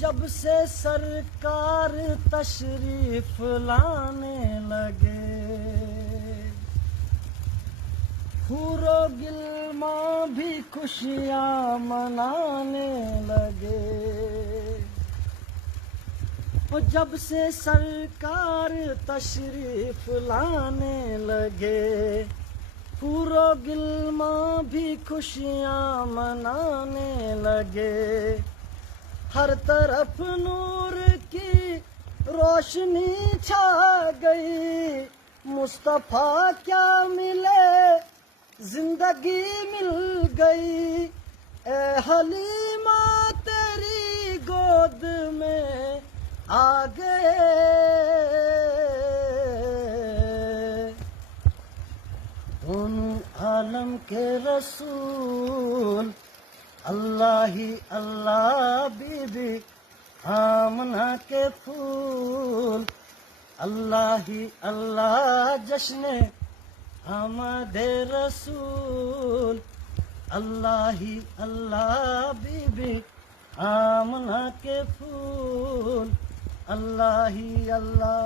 جب سے سرکار تشریف لانے لگے، حور و غلماں بھی خوشیاں منانے لگے۔ جب سے سرکار تشریف لانے لگے، حور و غلماں بھی خوشیاں منانے لگے۔ ہر طرف نور کی روشنی چھا گئی، مصطفیٰ کیا ملے زندگی مل گئی۔ اے حلیمہ تیری گود میں آ گئے، دونوں عالم کے رسول اللہ ہی اللہ، بی بی آمنہ کے پھول اللہ ہی اللہ، جشن آمد رسول اللہ ہی اللہ، بی بی آمنہ کے پھول اللہ ہی اللہ۔